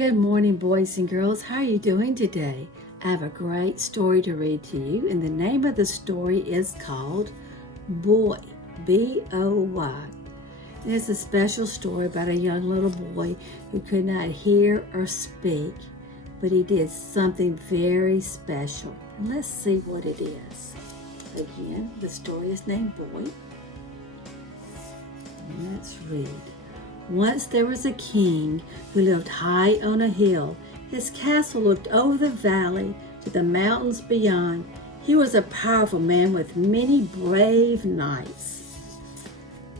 Good morning, boys and girls. How are you doing today? I have a great story to read to you, and the name of the story is called Boy, B-O-Y. It is a special story about a young little boy who could not hear or speak, but he did something very special. And let's see what it is. Again, the story is named Boy. And let's read. Once there was a king who lived high on a hill. His castle looked over the valley to the mountains beyond. He was a powerful man with many brave knights.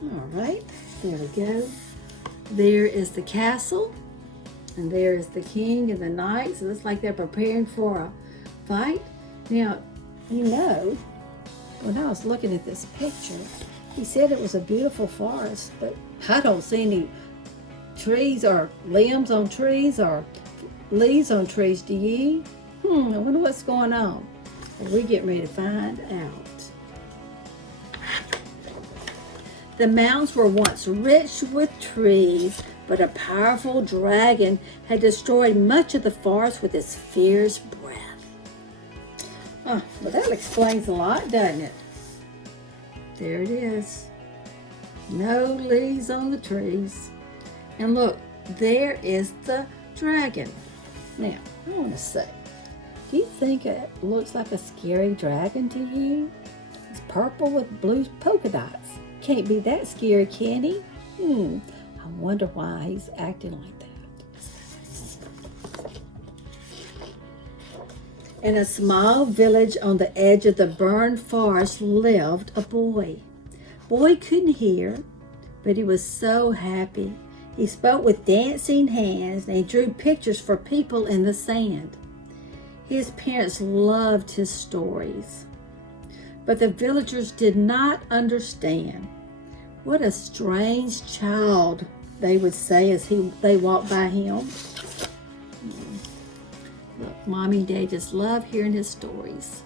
All right, there we go. There is the castle, and there is the king and the knights. It looks like they're preparing for a fight. Now, when I was looking at this picture, he said it was a beautiful forest, but I don't see any trees or limbs on trees or leaves on trees. Do you? I wonder what's going on. Well, we're getting ready to find out. The mountains were once rich with trees, but a powerful dragon had destroyed much of the forest with its fierce breath. Well, that explains a lot, doesn't it? There it is. No leaves on the trees. And look, there is the dragon. Now, I want to say, do you think it looks like a scary dragon to you? It's purple with blue polka dots. Can't be that scary, can he? I wonder why he's acting like that. In a small village on the edge of the burned forest lived a boy. Boy couldn't hear, but he was so happy. He spoke with dancing hands and he drew pictures for people in the sand. His parents loved his stories, but the villagers did not understand. What a strange child, they would say as they walked by him. Look, Mommy and Dad just love hearing his stories.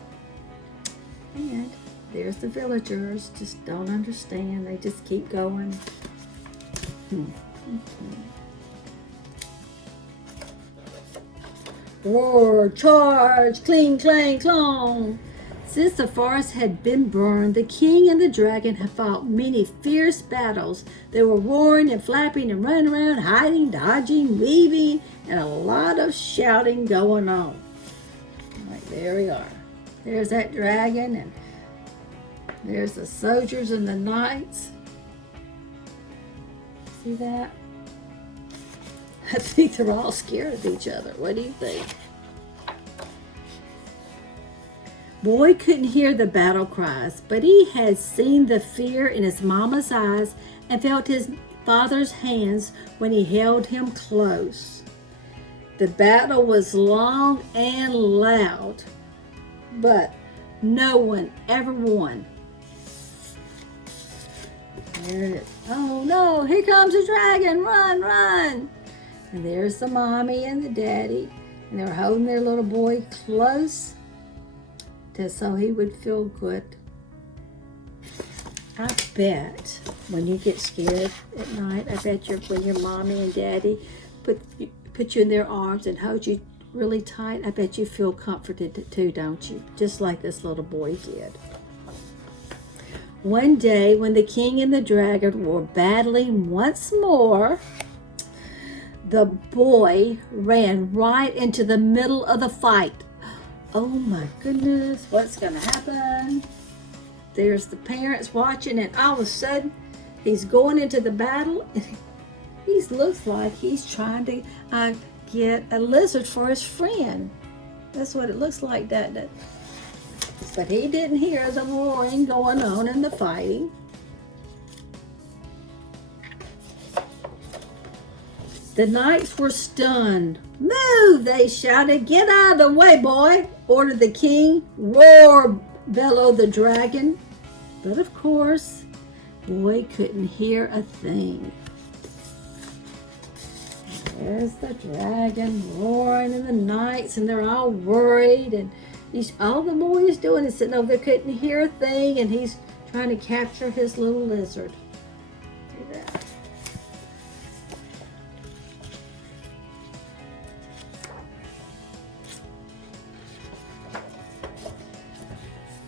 And there's the villagers, just don't understand. They just keep going. Roar, charge, cling, clang, clong. Since the forest had been burned, the king and the dragon had fought many fierce battles. They were roaring and flapping and running around, hiding, dodging, weaving, and a lot of shouting going on. Right, there we are. There's that dragon, and there's the soldiers and the knights. See that? I think they're all scared of each other. What do you think? Boy couldn't hear the battle cries, but he had seen the fear in his mama's eyes and felt his father's hands when he held him close. The battle was long and loud, but no one ever won. There it is. Oh no, here comes the dragon, run, run. And there's the mommy and the daddy, and they're holding their little boy close so he would feel good. I bet when you get scared at night, I bet when your mommy and daddy put you in their arms and hold you really tight, I bet you feel comforted too, don't you? Just like this little boy did. One day, when the king and the dragon were battling once more, the boy ran right into the middle of the fight. Oh my goodness, what's going to happen? There's the parents watching, and all of a sudden, he's going into the battle, and he looks like he's trying to get a lizard for his friend. That's what it looks like, doesn't it? But he didn't hear the roaring going on and the fighting. The knights were stunned. Move, they shouted. Get out of the way, boy, ordered the king. Roar, bellowed the dragon. But of course, boy couldn't hear a thing. There's the dragon roaring and the knights, and they're all worried. And all the boy is doing is sitting over there, couldn't hear a thing, and he's trying to capture his little lizard. See that?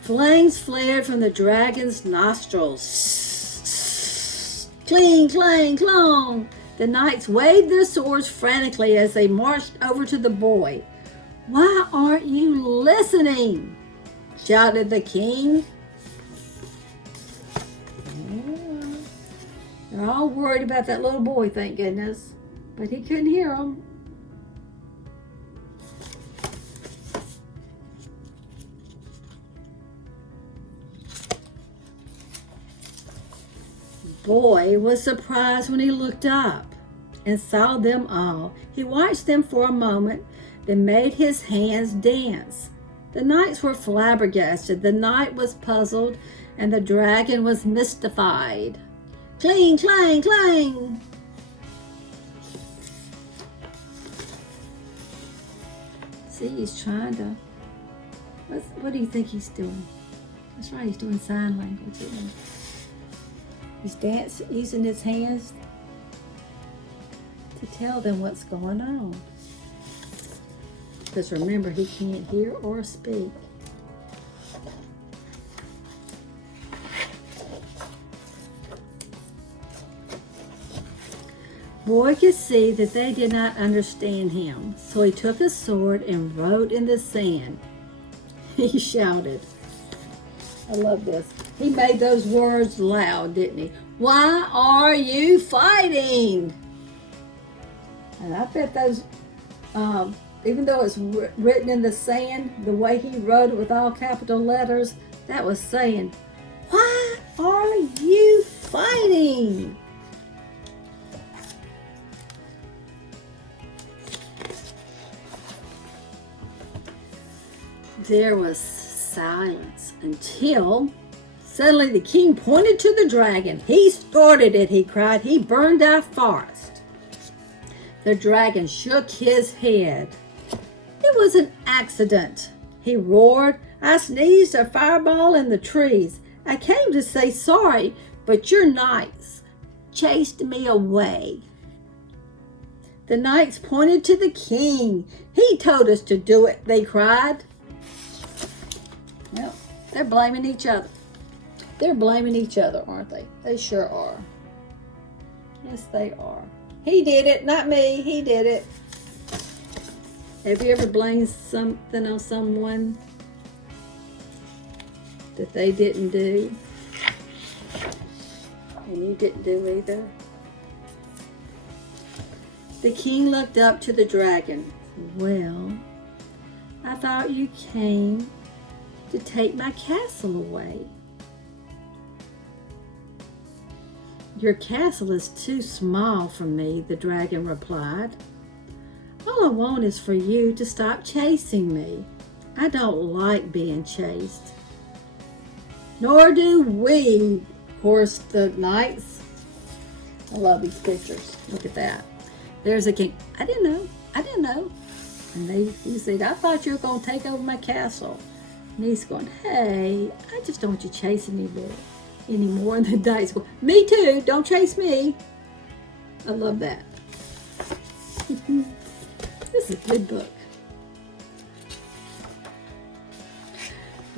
Flames flared from the dragon's nostrils. Cling, clang, clong. The knights waved their swords frantically as they marched over to the boy. "Why aren't you listening?" shouted the king. They're all worried about that little boy, thank goodness. But he couldn't hear them. Boy was surprised when he looked up and saw them all. He watched them for a moment, then made his hands dance. The knights were flabbergasted, the knight was puzzled, and the dragon was mystified. Cling, clang, clang! See, he's trying to... What do you think he's doing? That's right, he's doing sign language, isn't he? He's dancing, using his hands to tell them what's going on. Because remember, he can't hear or speak. Boy could see that they did not understand him, so he took a sword and wrote in the sand. He shouted. I love this. He made those words loud, didn't he? "Why are you fighting?" And I bet those, even though it's written in the sand, the way he wrote it with all capital letters, that was saying, "Why are you fighting?" There was silence until suddenly the king pointed to the dragon. "He started it," he cried. "He burned our forest." The dragon shook his head. "It was an accident," he roared. "I sneezed a fireball in the trees. I came to say sorry, but your knights chased me away." The knights pointed to the king. "He told us to do it," they cried. Well, they're blaming each other. They're blaming each other, aren't they? They sure are. Yes, they are. "He did it, not me. He did it." Have you ever blamed something on someone that they didn't do? And you didn't do either? The king looked up to the dragon. "Well, I thought you came to take my castle away." "Your castle is too small for me," the dragon replied. "All I want is for you to stop chasing me. I don't like being chased." "Nor do we," chorused the knights. I love these pictures. Look at that. There's a king. I didn't know. And he said, "I thought you were going to take over my castle." And he's going, "Hey, I just don't want you chasing me anymore." And the knights go, "Me too, don't chase me." I love that. This is a good book.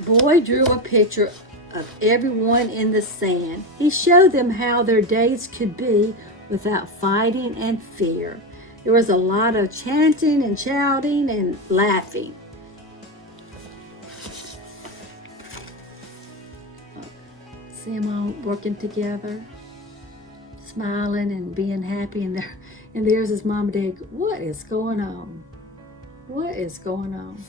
Boy drew a picture of everyone in the sand. He showed them how their days could be without fighting and fear. There was a lot of chanting and shouting and laughing. See them all working together, smiling and being happy, and there's his mom and dad. What is going on? What is going on?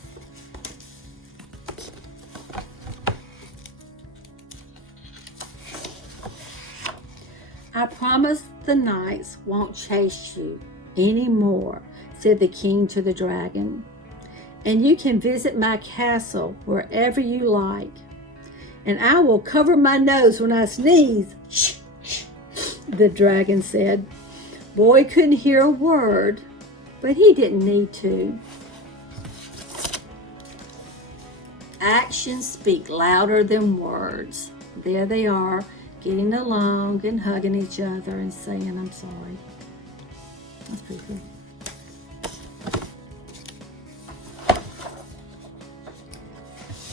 "I promise the knights won't chase you anymore," said the king to the dragon. "And you can visit my castle wherever you like. And I will cover my nose when I sneeze." "Shh, shh," the dragon said. Boy couldn't hear a word, but he didn't need to. Actions speak louder than words. There they are, getting along and hugging each other and saying, "I'm sorry." That's pretty cool.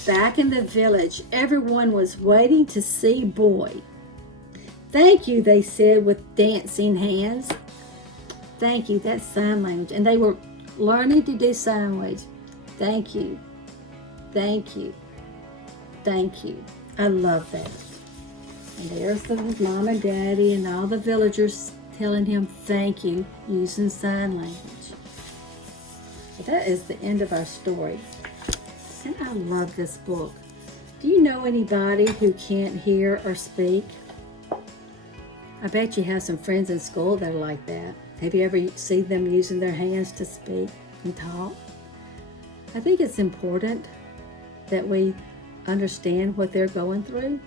Back in the village, everyone was waiting to see Boy. "Thank you," they said with dancing hands. Thank you, that's sign language. And they were learning to do sign language. Thank you, thank you, thank you. I love that. And there's the mom and daddy and all the villagers telling him thank you using sign language. So that is the end of our story. And I love this book. Do you know anybody who can't hear or speak? I bet you have some friends in school that are like that. Have you ever seen them using their hands to speak and talk? I think it's important that we understand what they're going through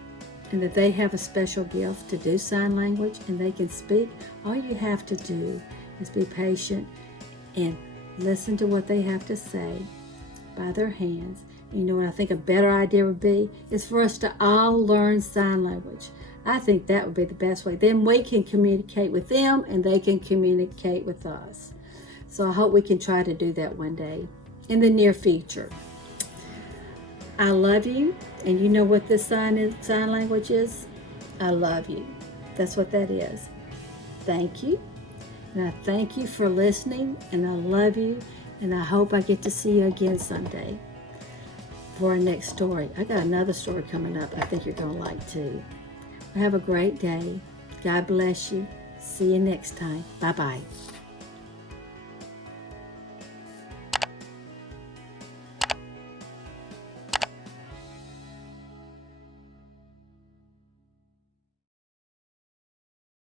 and that they have a special gift to do sign language and they can speak. All you have to do is be patient and listen to what they have to say by their hands. You know what I think a better idea would be is for us to all learn sign language. I think that would be the best way. Then we can communicate with them and they can communicate with us. So I hope we can try to do that one day in the near future. I love you, and you know what this sign language is? I love you. That's what that is. Thank you. And I thank you for listening, and I love you, and I hope I get to see you again someday for our next story. I got another story coming up I think you're going to like too. Have a great day. God bless you. See you next time. Bye-bye.